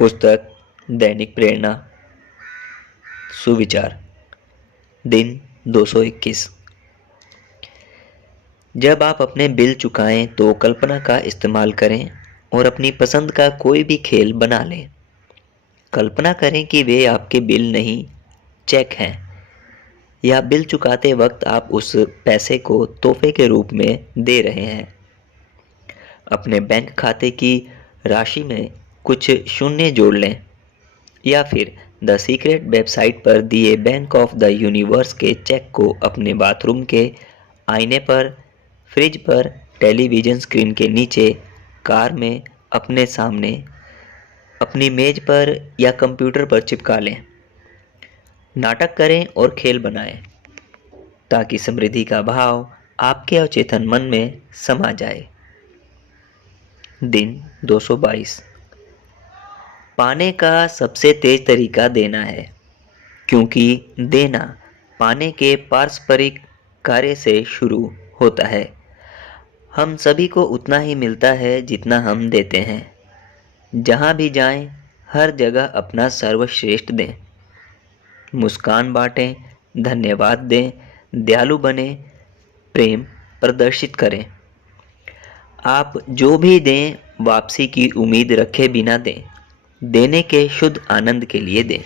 पुस्तक दैनिक प्रेरणा सुविचार दिन 221। जब आप अपने बिल चुकाएं तो कल्पना का इस्तेमाल करें और अपनी पसंद का कोई भी खेल बना लें। कल्पना करें कि वे आपके बिल नहीं, चेक हैं, या बिल चुकाते वक्त आप उस पैसे को तोहफे के रूप में दे रहे हैं। अपने बैंक खाते की राशि में कुछ शून्य जोड़ लें, या फिर द सीक्रेट वेबसाइट पर दिए बैंक ऑफ द यूनिवर्स के चेक को अपने बाथरूम के आईने पर, फ्रिज पर, टेलीविज़न स्क्रीन के नीचे, कार में, अपने सामने, अपनी मेज पर या कंप्यूटर पर चिपका लें। नाटक करें और खेल बनाएं ताकि समृद्धि का भाव आपके अवचेतन मन में समा जाए। दिन 222। पाने का सबसे तेज तरीका देना है, क्योंकि देना पाने के पारस्परिक कार्य से शुरू होता है। हम सभी को उतना ही मिलता है जितना हम देते हैं। जहाँ भी जाएं, हर जगह अपना सर्वश्रेष्ठ दें। मुस्कान बांटें, धन्यवाद दें, दयालु बने, प्रेम प्रदर्शित करें। आप जो भी दें, वापसी की उम्मीद रखे बिना दें। देने के शुद्ध आनंद के लिए दें।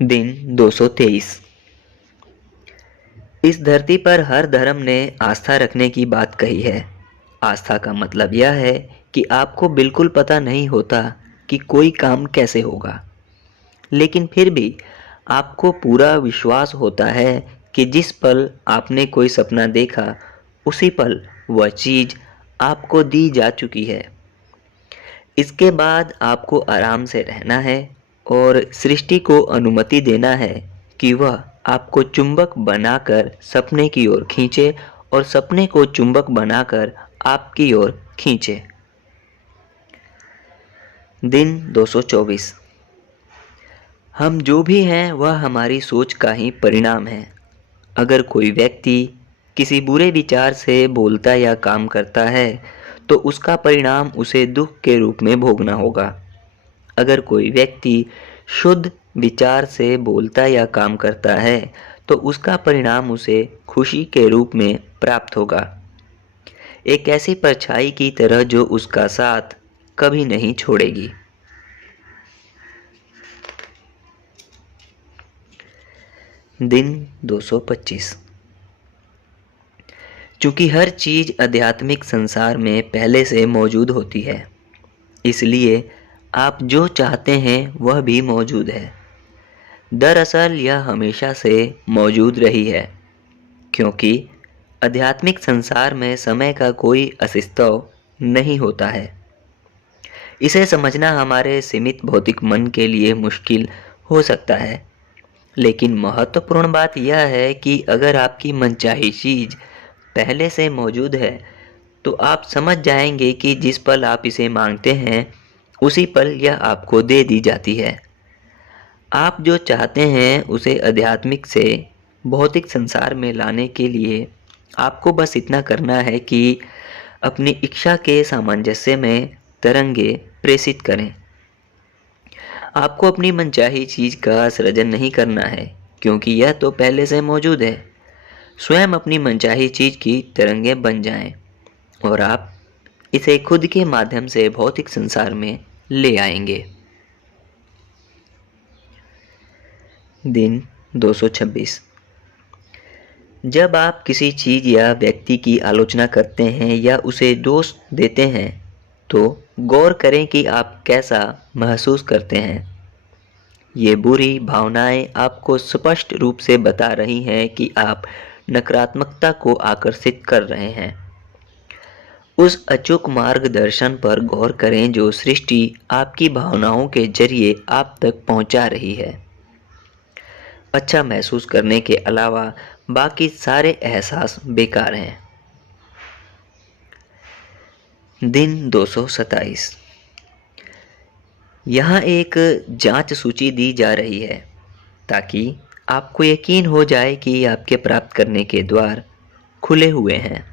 दिन 223। इस धरती पर हर धर्म ने आस्था रखने की बात कही है। आस्था का मतलब यह है कि आपको बिल्कुल पता नहीं होता कि कोई काम कैसे होगा, लेकिन फिर भी आपको पूरा विश्वास होता है कि जिस पल आपने कोई सपना देखा, उसी पल वह चीज़ आपको दी जा चुकी है। इसके बाद आपको आराम से रहना है और सृष्टि को अनुमति देना है कि वह आपको चुंबक बनाकर सपने की ओर खींचे और सपने को चुंबक बनाकर आपकी ओर खींचे। दिन 224। हम जो भी हैं वह हमारी सोच का ही परिणाम है। अगर कोई व्यक्ति किसी बुरे विचार से बोलता या काम करता है तो उसका परिणाम उसे दुख के रूप में भोगना होगा। अगर कोई व्यक्ति शुद्ध विचार से बोलता या काम करता है तो उसका परिणाम उसे खुशी के रूप में प्राप्त होगा, एक ऐसी परछाई की तरह जो उसका साथ कभी नहीं छोड़ेगी। दिन 225। चूँकि हर चीज़ आध्यात्मिक संसार में पहले से मौजूद होती है, इसलिए आप जो चाहते हैं वह भी मौजूद है। दरअसल यह हमेशा से मौजूद रही है, क्योंकि आध्यात्मिक संसार में समय का कोई अस्तित्व नहीं होता है। इसे समझना हमारे सीमित भौतिक मन के लिए मुश्किल हो सकता है, लेकिन महत्वपूर्ण बात यह है कि अगर आपकी मनचाही चीज़ पहले से मौजूद है तो आप समझ जाएंगे कि जिस पल आप इसे मांगते हैं उसी पल यह आपको दे दी जाती है। आप जो चाहते हैं उसे आध्यात्मिक से भौतिक संसार में लाने के लिए आपको बस इतना करना है कि अपनी इच्छा के सामंजस्य में तरंगे प्रेषित करें। आपको अपनी मनचाही चीज़ का सृजन नहीं करना है, क्योंकि यह तो पहले से मौजूद है। स्वयं अपनी मनचाही चीज़ की तरंगे बन जाएं और आप इसे खुद के माध्यम से भौतिक संसार में ले आएंगे। दिन 226। जब आप किसी चीज़ या व्यक्ति की आलोचना करते हैं या उसे दोष देते हैं तो गौर करें कि आप कैसा महसूस करते हैं। ये बुरी भावनाएं आपको स्पष्ट रूप से बता रही हैं कि आप नकारात्मकता को आकर्षित कर रहे हैं। उस अचूक मार्गदर्शन पर गौर करें जो सृष्टि आपकी भावनाओं के जरिए आप तक पहुंचा रही है। अच्छा महसूस करने के अलावा बाकी सारे एहसास बेकार हैं। दिन 227। यहाँ एक जांच सूची दी जा रही है ताकि आपको यकीन हो जाए कि आपके प्राप्त करने के द्वार खुले हुए हैं।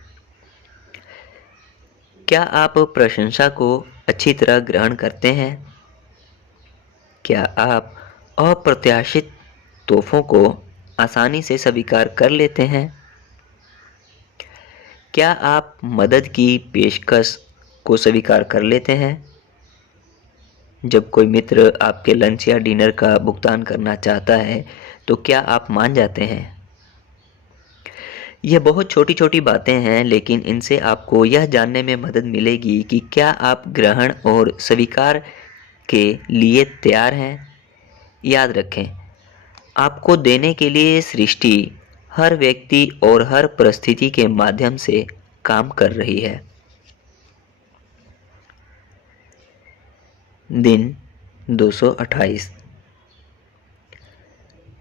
क्या आप प्रशंसा को अच्छी तरह ग्रहण करते हैं? क्या आप अप्रत्याशित तोहफों को आसानी से स्वीकार कर लेते हैं? क्या आप मदद की पेशकश को स्वीकार कर लेते हैं? जब कोई मित्र आपके लंच या डिनर का भुगतान करना चाहता है, तो क्या आप मान जाते हैं? ये बहुत छोटी-छोटी बातें हैं, लेकिन इनसे आपको यह जानने में मदद मिलेगी कि क्या आप ग्रहण और स्वीकार के लिए तैयार हैं। याद रखें, आपको देने के लिए सृष्टि हर व्यक्ति और हर परिस्थिति के माध्यम से काम कर रही है। दिन 228।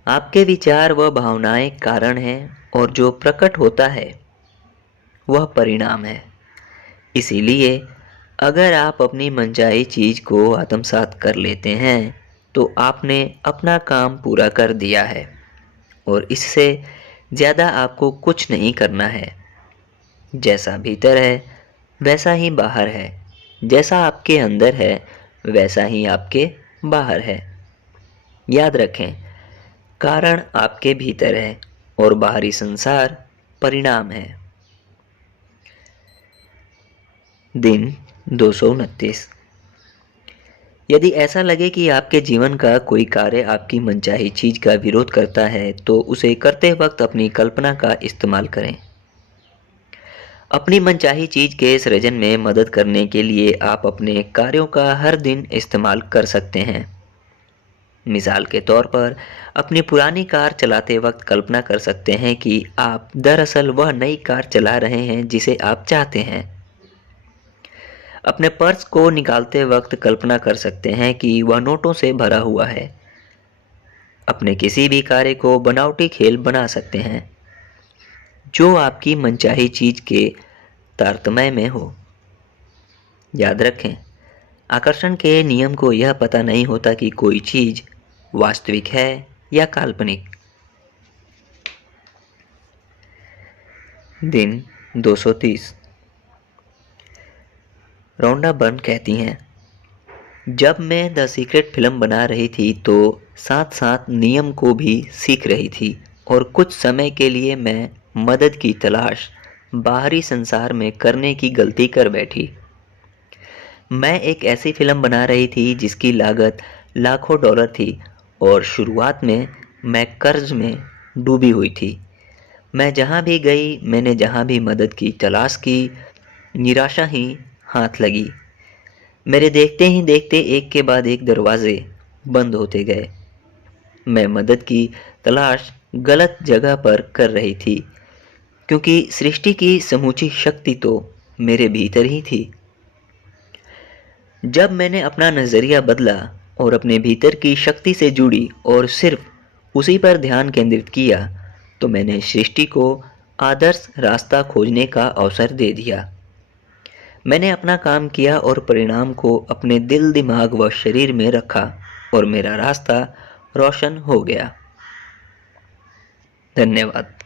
आपके विचार व भावनाएं कारण हैं और जो प्रकट होता है वह परिणाम है। इसीलिए अगर आप अपनी मनचाही चीज को आत्मसात कर लेते हैं तो आपने अपना काम पूरा कर दिया है और इससे ज़्यादा आपको कुछ नहीं करना है। जैसा भीतर है वैसा ही बाहर है, जैसा आपके अंदर है वैसा ही आपके बाहर है। याद रखें, कारण आपके भीतर है और बाहरी संसार परिणाम है। दिन 229। यदि ऐसा लगे कि आपके जीवन का कोई कार्य आपकी मनचाही चीज का विरोध करता है, तो उसे करते वक्त अपनी कल्पना का इस्तेमाल करें। अपनी मनचाही चीज के सृजन में मदद करने के लिए आप अपने कार्यों का हर दिन इस्तेमाल कर सकते हैं। मिसाल के तौर पर, अपनी पुरानी कार चलाते वक्त कल्पना कर सकते हैं कि आप दरअसल वह नई कार चला रहे हैं जिसे आप चाहते हैं। अपने पर्स को निकालते वक्त कल्पना कर सकते हैं कि वह नोटों से भरा हुआ है। अपने किसी भी कार्य को बनावटी खेल बना सकते हैं जो आपकी मनचाही चीज के तारतम्य में हो। याद रखें, आकर्षण के नियम को यह पता नहीं होता कि कोई चीज वास्तविक है या काल्पनिक। दिन 230। रोंडा बर्न कहती हैं, जब मैं द सीक्रेट फिल्म बना रही थी तो साथ साथ नियम को भी सीख रही थी और कुछ समय के लिए मैं मदद की तलाश बाहरी संसार में करने की गलती कर बैठी। मैं एक ऐसी फिल्म बना रही थी जिसकी लागत लाखों डॉलर थी और शुरुआत में मैं कर्ज में डूबी हुई थी। मैं जहाँ भी गई, मैंने जहाँ भी मदद की तलाश की, निराशा ही हाथ लगी। मेरे देखते ही देखते एक के बाद एक दरवाजे बंद होते गए। मैं मदद की तलाश गलत जगह पर कर रही थी, क्योंकि सृष्टि की समूची शक्ति तो मेरे भीतर ही थी। जब मैंने अपना नज़रिया बदला और अपने भीतर की शक्ति से जुड़ी और सिर्फ उसी पर ध्यान केंद्रित किया, तो मैंने सृष्टि को आदर्श रास्ता खोजने का अवसर दे दिया। मैंने अपना काम किया और परिणाम को अपने दिल, दिमाग व शरीर में रखा और मेरा रास्ता रोशन हो गया। धन्यवाद।